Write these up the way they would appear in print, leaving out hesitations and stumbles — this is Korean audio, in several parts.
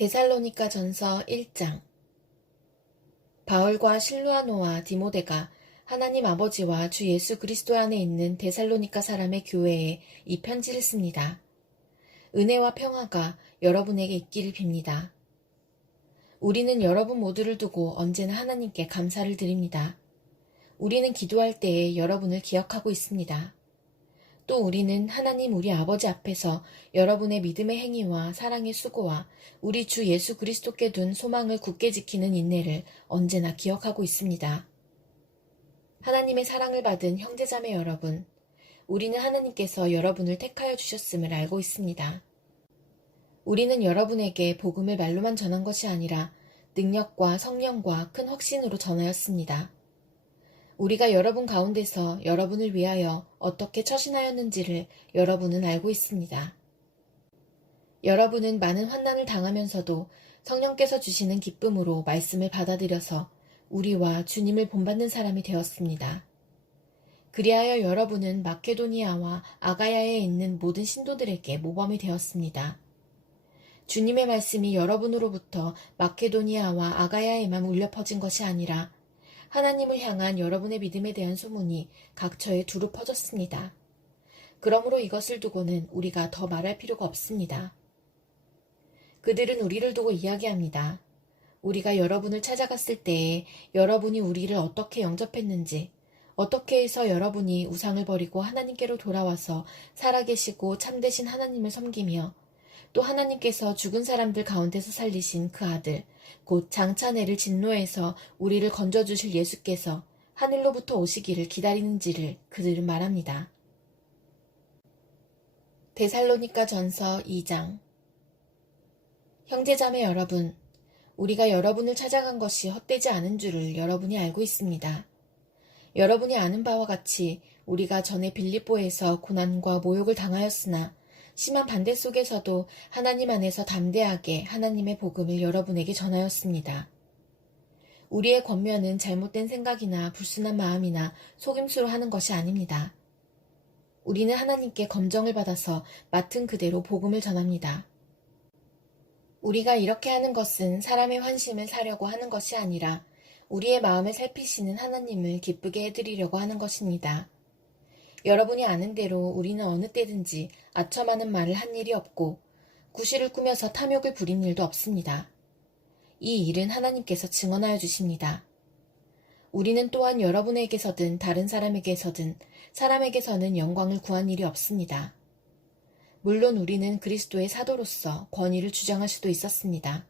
데살로니가 전서 1장. 바울과 실루아노와 디모데가 하나님 아버지와 주 예수 그리스도 안에 있는 데살로니가 사람의 교회에 이 편지를 씁니다. 은혜와 평화가 여러분에게 있기를 빕니다. 우리는 여러분 모두를 두고 언제나 하나님께 감사를 드립니다. 우리는 기도할 때에 여러분을 기억하고 있습니다. 또 우리는 하나님 우리 아버지 앞에서 여러분의 믿음의 행위와 사랑의 수고와 우리 주 예수 그리스도께 둔 소망을 굳게 지키는 인내를 언제나 기억하고 있습니다. 하나님의 사랑을 받은 형제자매 여러분, 우리는 하나님께서 여러분을 택하여 주셨음을 알고 있습니다. 우리는 여러분에게 복음을 말로만 전한 것이 아니라 능력과 성령과 큰 확신으로 전하였습니다. 우리가 여러분 가운데서 여러분을 위하여 어떻게 처신하였는지를 여러분은 알고 있습니다. 여러분은 많은 환난을 당하면서도 성령께서 주시는 기쁨으로 말씀을 받아들여서 우리와 주님을 본받는 사람이 되었습니다. 그리하여 여러분은 마케도니아와 아가야에 있는 모든 신도들에게 모범이 되었습니다. 주님의 말씀이 여러분으로부터 마케도니아와 아가야에만 울려 퍼진 것이 아니라 하나님을 향한 여러분의 믿음에 대한 소문이 각처에 두루 퍼졌습니다. 그러므로 이것을 두고는 우리가 더 말할 필요가 없습니다. 그들은 우리를 두고 이야기합니다. 우리가 여러분을 찾아갔을 때에 여러분이 우리를 어떻게 영접했는지, 어떻게 해서 여러분이 우상을 버리고 하나님께로 돌아와서 살아계시고 참되신 하나님을 섬기며 또 하나님께서 죽은 사람들 가운데서 살리신 그 아들, 곧 장차내를 진노에서 우리를 건져주실 예수께서 하늘로부터 오시기를 기다리는지를 그들은 말합니다. 데살로니가 전서 2장. 형제자매 여러분, 우리가 여러분을 찾아간 것이 헛되지 않은 줄을 여러분이 알고 있습니다. 여러분이 아는 바와 같이 우리가 전에 빌립보에서 고난과 모욕을 당하였으나 심한 반대 속에서도 하나님 안에서 담대하게 하나님의 복음을 여러분에게 전하였습니다. 우리의 권면은 잘못된 생각이나 불순한 마음이나 속임수로 하는 것이 아닙니다. 우리는 하나님께 검정을 받아서 맡은 그대로 복음을 전합니다. 우리가 이렇게 하는 것은 사람의 환심을 사려고 하는 것이 아니라 우리의 마음을 살피시는 하나님을 기쁘게 해드리려고 하는 것입니다. 여러분이 아는 대로 우리는 어느 때든지 아첨하는 말을 한 일이 없고 구실을 꾸며서 탐욕을 부린 일도 없습니다. 이 일은 하나님께서 증언하여 주십니다. 우리는 또한 여러분에게서든 다른 사람에게서든 사람에게서는 영광을 구한 일이 없습니다. 물론 우리는 그리스도의 사도로서 권위를 주장할 수도 있었습니다.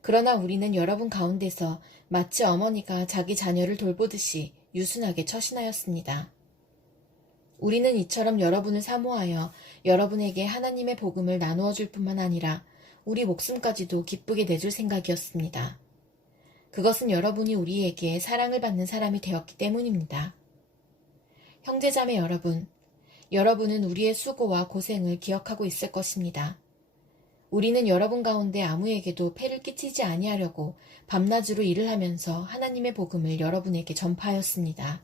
그러나 우리는 여러분 가운데서 마치 어머니가 자기 자녀를 돌보듯이 유순하게 처신하였습니다. 우리는 이처럼 여러분을 사모하여 여러분에게 하나님의 복음을 나누어 줄 뿐만 아니라 우리 목숨까지도 기쁘게 내줄 생각이었습니다. 그것은 여러분이 우리에게 사랑을 받는 사람이 되었기 때문입니다. 형제자매 여러분, 여러분은 우리의 수고와 고생을 기억하고 있을 것입니다. 우리는 여러분 가운데 아무에게도 폐를 끼치지 아니하려고 밤낮으로 일을 하면서 하나님의 복음을 여러분에게 전파하였습니다.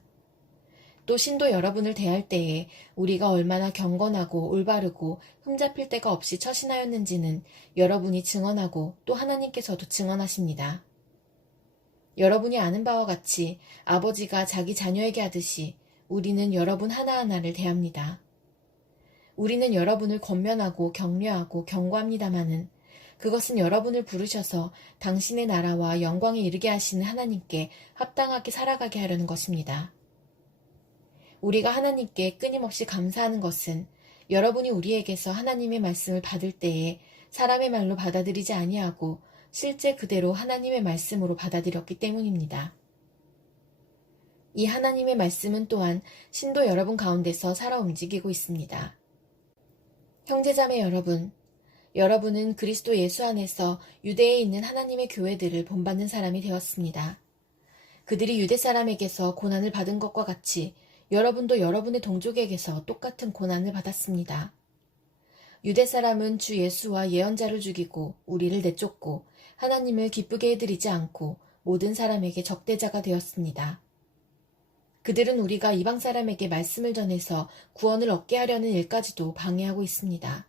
또 신도 여러분을 대할 때에 우리가 얼마나 경건하고 올바르고 흠잡힐 데가 없이 처신하였는지는 여러분이 증언하고 또 하나님께서도 증언하십니다. 여러분이 아는 바와 같이 아버지가 자기 자녀에게 하듯이 우리는 여러분 하나하나를 대합니다. 우리는 여러분을 권면하고 격려하고 경고합니다마는 그것은 여러분을 부르셔서 당신의 나라와 영광에 이르게 하시는 하나님께 합당하게 살아가게 하려는 것입니다. 우리가 하나님께 끊임없이 감사하는 것은 여러분이 우리에게서 하나님의 말씀을 받을 때에 사람의 말로 받아들이지 아니하고 실제 그대로 하나님의 말씀으로 받아들였기 때문입니다. 이 하나님의 말씀은 또한 신도 여러분 가운데서 살아 움직이고 있습니다. 형제자매 여러분, 여러분은 그리스도 예수 안에서 유대에 있는 하나님의 교회들을 본받는 사람이 되었습니다. 그들이 유대 사람에게서 고난을 받은 것과 같이 여러분도 여러분의 동족에게서 똑같은 고난을 받았습니다. 유대 사람은 주 예수와 예언자를 죽이고 우리를 내쫓고 하나님을 기쁘게 해드리지 않고 모든 사람에게 적대자가 되었습니다. 그들은 우리가 이방 사람에게 말씀을 전해서 구원을 얻게 하려는 일까지도 방해하고 있습니다.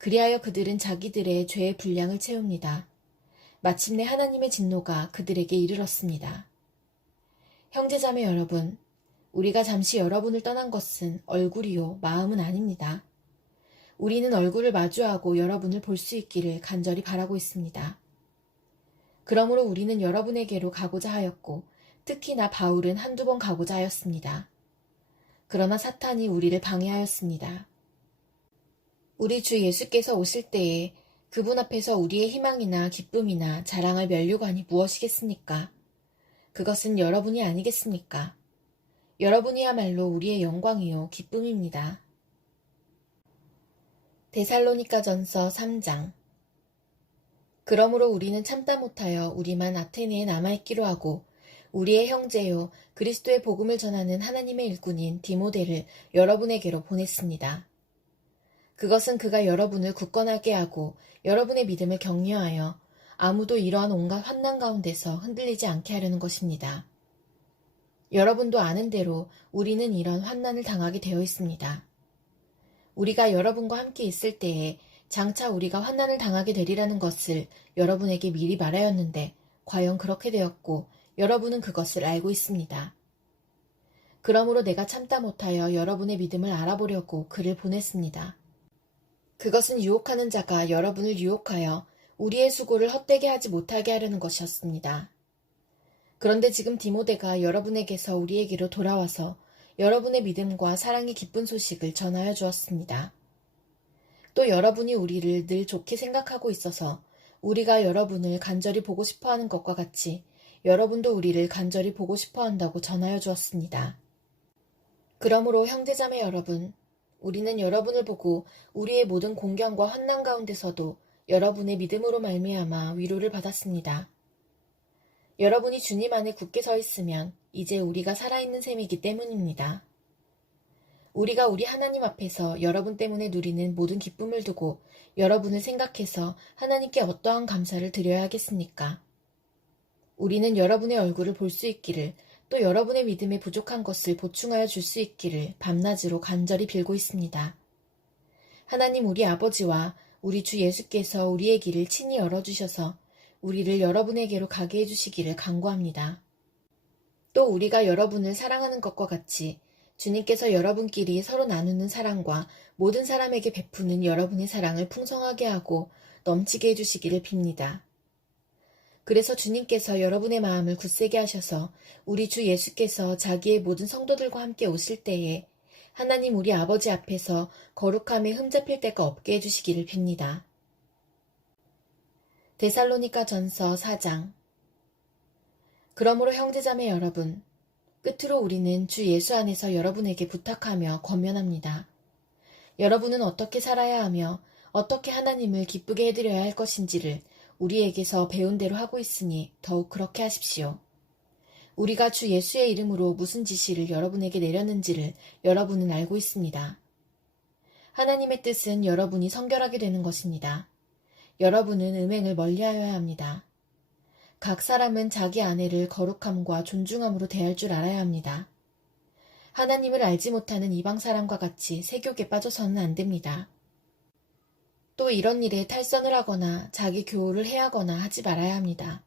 그리하여 그들은 자기들의 죄의 분량을 채웁니다. 마침내 하나님의 진노가 그들에게 이르렀습니다. 형제자매 여러분, 우리가 잠시 여러분을 떠난 것은 얼굴이요 마음은 아닙니다. 우리는 얼굴을 마주하고 여러분을 볼 수 있기를 간절히 바라고 있습니다. 그러므로 우리는 여러분에게로 가고자 하였고 특히나 바울은 한두 번 가고자 하였습니다. 그러나 사탄이 우리를 방해하였습니다. 우리 주 예수께서 오실 때에 그분 앞에서 우리의 희망이나 기쁨이나 자랑할 면류관이 무엇이겠습니까? 그것은 여러분이 아니겠습니까? 여러분이야말로 우리의 영광이요 기쁨입니다. 데살로니가전서 3장. 그러므로 우리는 참다 못하여 우리만 아테네에 남아있기로 하고 우리의 형제요 그리스도의 복음을 전하는 하나님의 일꾼인 디모데를 여러분에게로 보냈습니다. 그것은 그가 여러분을 굳건하게 하고 여러분의 믿음을 격려하여 아무도 이러한 온갖 환난 가운데서 흔들리지 않게 하려는 것입니다. 여러분도 아는 대로 우리는 이런 환난을 당하게 되어 있습니다. 우리가 여러분과 함께 있을 때에 장차 우리가 환난을 당하게 되리라는 것을 여러분에게 미리 말하였는데 과연 그렇게 되었고 여러분은 그것을 알고 있습니다. 그러므로 내가 참다 못하여 여러분의 믿음을 알아보려고 그를 보냈습니다. 그것은 유혹하는 자가 여러분을 유혹하여 우리의 수고를 헛되게 하지 못하게 하려는 것이었습니다. 그런데 지금 디모데가 여러분에게서 우리에게로 돌아와서 여러분의 믿음과 사랑의 기쁜 소식을 전하여 주었습니다. 또 여러분이 우리를 늘 좋게 생각하고 있어서 우리가 여러분을 간절히 보고 싶어 하는 것과 같이 여러분도 우리를 간절히 보고 싶어 한다고 전하여 주었습니다. 그러므로 형제자매 여러분, 우리는 여러분을 보고 우리의 모든 공경과 환난 가운데서도 여러분의 믿음으로 말미암아 위로를 받았습니다. 여러분이 주님 안에 굳게 서 있으면 이제 우리가 살아있는 셈이기 때문입니다. 우리가 우리 하나님 앞에서 여러분 때문에 누리는 모든 기쁨을 두고 여러분을 생각해서 하나님께 어떠한 감사를 드려야 하겠습니까? 우리는 여러분의 얼굴을 볼 수 있기를 또 여러분의 믿음에 부족한 것을 보충하여 줄 수 있기를 밤낮으로 간절히 빌고 있습니다. 하나님 우리 아버지와 우리 주 예수께서 우리의 길을 친히 열어주셔서 우리를 여러분에게로 가게 해주시기를 간구합니다. 또 우리가 여러분을 사랑하는 것과 같이 주님께서 여러분끼리 서로 나누는 사랑과 모든 사람에게 베푸는 여러분의 사랑을 풍성하게 하고 넘치게 해주시기를 빕니다. 그래서 주님께서 여러분의 마음을 굳세게 하셔서 우리 주 예수께서 자기의 모든 성도들과 함께 오실 때에 하나님 우리 아버지 앞에서 거룩함에 흠잡힐 데가 없게 해주시기를 빕니다. 데살로니가전서 4장. 그러므로 형제자매 여러분, 끝으로 우리는 주 예수 안에서 여러분에게 부탁하며 권면합니다. 여러분은 어떻게 살아야 하며 어떻게 하나님을 기쁘게 해드려야 할 것인지를 우리에게서 배운 대로 하고 있으니 더욱 그렇게 하십시오. 우리가 주 예수의 이름으로 무슨 지시를 여러분에게 내렸는지를 여러분은 알고 있습니다. 하나님의 뜻은 여러분이 성결하게 되는 것입니다. 여러분은 음행을 멀리하여야 합니다. 각 사람은 자기 아내를 거룩함과 존중함으로 대할 줄 알아야 합니다. 하나님을 알지 못하는 이방 사람과 같이 세욕에 빠져서는 안 됩니다. 또 이런 일에 탈선을 하거나 자기 교우를 해하거나 하지 말아야 합니다.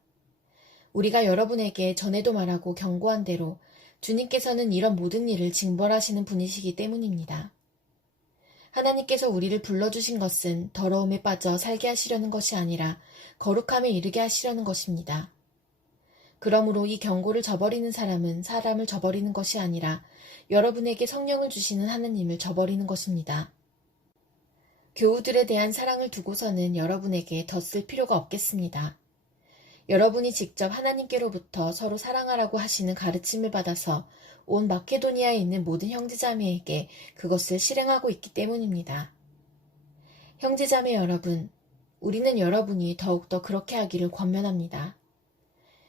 우리가 여러분에게 전에도 말하고 경고한 대로 주님께서는 이런 모든 일을 징벌하시는 분이시기 때문입니다. 하나님께서 우리를 불러주신 것은 더러움에 빠져 살게 하시려는 것이 아니라 거룩함에 이르게 하시려는 것입니다. 그러므로 이 경고를 저버리는 사람은 사람을 저버리는 것이 아니라 여러분에게 성령을 주시는 하나님을 저버리는 것입니다. 교우들에 대한 사랑을 두고서는 여러분에게 더 쓸 필요가 없겠습니다. 여러분이 직접 하나님께로부터 서로 사랑하라고 하시는 가르침을 받아서 온 마케도니아에 있는 모든 형제자매에게 그것을 실행하고 있기 때문입니다. 형제자매 여러분, 우리는 여러분이 더욱더 그렇게 하기를 권면합니다.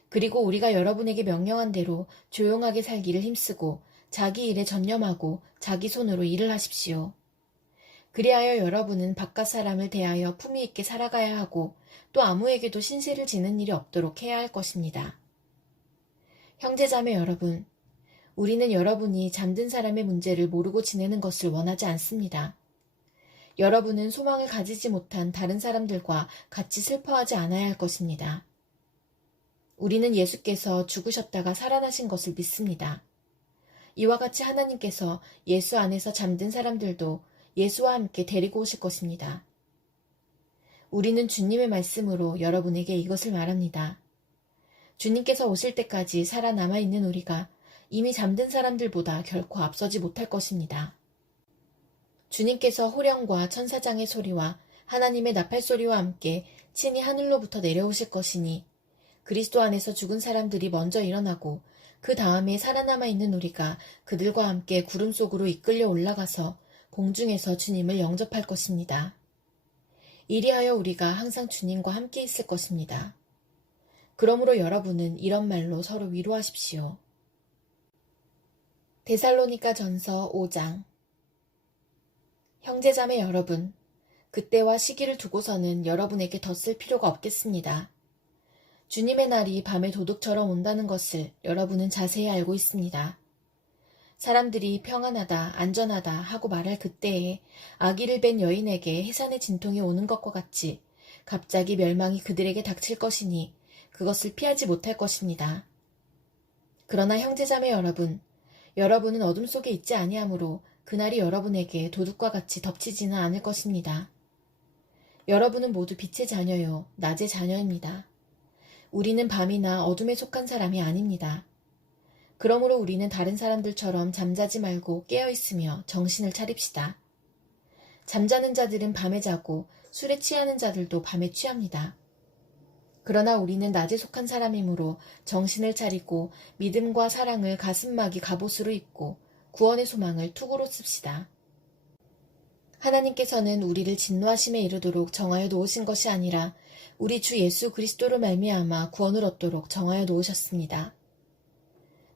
그리고 우리가 여러분에게 명령한 대로 조용하게 살기를 힘쓰고 자기 일에 전념하고 자기 손으로 일을 하십시오. 그리하여 여러분은 바깥 사람을 대하여 품위 있게 살아가야 하고 또 아무에게도 신세를 지는 일이 없도록 해야 할 것입니다. 형제자매 여러분, 우리는 여러분이 잠든 사람의 문제를 모르고 지내는 것을 원하지 않습니다. 여러분은 소망을 가지지 못한 다른 사람들과 같이 슬퍼하지 않아야 할 것입니다. 우리는 예수께서 죽으셨다가 살아나신 것을 믿습니다. 이와 같이 하나님께서 예수 안에서 잠든 사람들도 예수와 함께 데리고 오실 것입니다. 우리는 주님의 말씀으로 여러분에게 이것을 말합니다. 주님께서 오실 때까지 살아남아 있는 우리가 이미 잠든 사람들보다 결코 앞서지 못할 것입니다. 주님께서 호령과 천사장의 소리와 하나님의 나팔 소리와 함께 친히 하늘로부터 내려오실 것이니 그리스도 안에서 죽은 사람들이 먼저 일어나고 그 다음에 살아남아 있는 우리가 그들과 함께 구름 속으로 이끌려 올라가서 공중에서 주님을 영접할 것입니다. 이리하여 우리가 항상 주님과 함께 있을 것입니다. 그러므로 여러분은 이런 말로 서로 위로하십시오. 데살로니가 전서 5장. 형제자매 여러분, 그때와 시기를 두고서는 여러분에게 더 쓸 필요가 없겠습니다. 주님의 날이 밤의 도둑처럼 온다는 것을 여러분은 자세히 알고 있습니다. 사람들이 평안하다, 안전하다 하고 말할 그때에 아기를 뵌 여인에게 해산의 진통이 오는 것과 같이 갑자기 멸망이 그들에게 닥칠 것이니 그것을 피하지 못할 것입니다. 그러나 형제자매 여러분, 여러분은 어둠 속에 있지 아니하므로 그날이 여러분에게 도둑과 같이 덮치지는 않을 것입니다. 여러분은 모두 빛의 자녀요, 낮의 자녀입니다. 우리는 밤이나 어둠에 속한 사람이 아닙니다. 그러므로 우리는 다른 사람들처럼 잠자지 말고 깨어있으며 정신을 차립시다. 잠자는 자들은 밤에 자고 술에 취하는 자들도 밤에 취합니다. 그러나 우리는 낮에 속한 사람이므로 정신을 차리고 믿음과 사랑을 가슴막이 갑옷으로 입고 구원의 소망을 투구로 씁시다. 하나님께서는 우리를 진노하심에 이르도록 정하여 놓으신 것이 아니라 우리 주 예수 그리스도로 말미암아 구원을 얻도록 정하여 놓으셨습니다.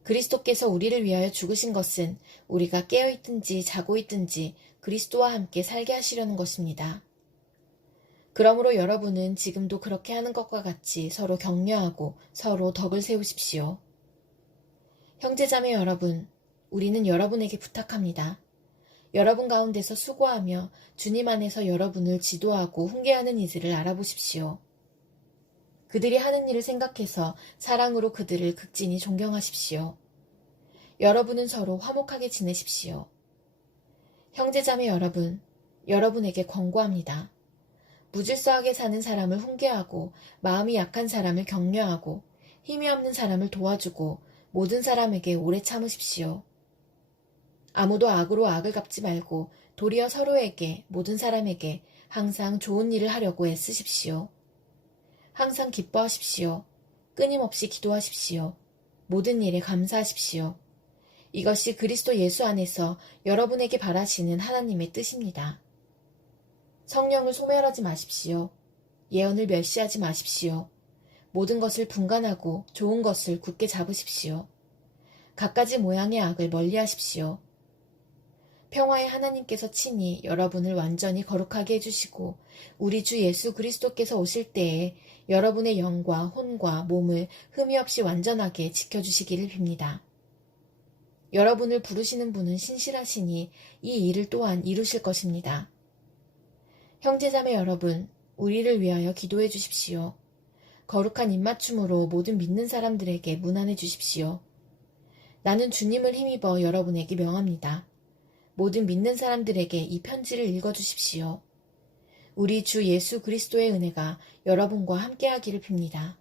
그리스도께서 우리를 위하여 죽으신 것은 우리가 깨어있든지 자고 있든지 그리스도와 함께 살게 하시려는 것입니다. 그러므로 여러분은 지금도 그렇게 하는 것과 같이 서로 격려하고 서로 덕을 세우십시오. 형제자매 여러분, 우리는 여러분에게 부탁합니다. 여러분 가운데서 수고하며 주님 안에서 여러분을 지도하고 훈계하는 이들을 알아보십시오. 그들이 하는 일을 생각해서 사랑으로 그들을 극진히 존경하십시오. 여러분은 서로 화목하게 지내십시오. 형제자매 여러분, 여러분에게 권고합니다. 무질서하게 사는 사람을 훈계하고 마음이 약한 사람을 격려하고 힘이 없는 사람을 도와주고 모든 사람에게 오래 참으십시오. 아무도 악으로 악을 갚지 말고 도리어 서로에게 모든 사람에게 항상 좋은 일을 하려고 애쓰십시오. 항상 기뻐하십시오. 끊임없이 기도하십시오. 모든 일에 감사하십시오. 이것이 그리스도 예수 안에서 여러분에게 바라시는 하나님의 뜻입니다. 성령을 소멸하지 마십시오. 예언을 멸시하지 마십시오. 모든 것을 분간하고 좋은 것을 굳게 잡으십시오. 갖가지 모양의 악을 멀리하십시오. 평화의 하나님께서 친히 여러분을 완전히 거룩하게 해주시고 우리 주 예수 그리스도께서 오실 때에 여러분의 영과 혼과 몸을 흠이 없이 완전하게 지켜주시기를 빕니다. 여러분을 부르시는 분은 신실하시니 이 일을 또한 이루실 것입니다. 형제자매 여러분, 우리를 위하여 기도해 주십시오. 거룩한 입맞춤으로 모든 믿는 사람들에게 문안해 주십시오. 나는 주님을 힘입어 여러분에게 명합니다. 모든 믿는 사람들에게 이 편지를 읽어주십시오. 우리 주 예수 그리스도의 은혜가 여러분과 함께하기를 빕니다.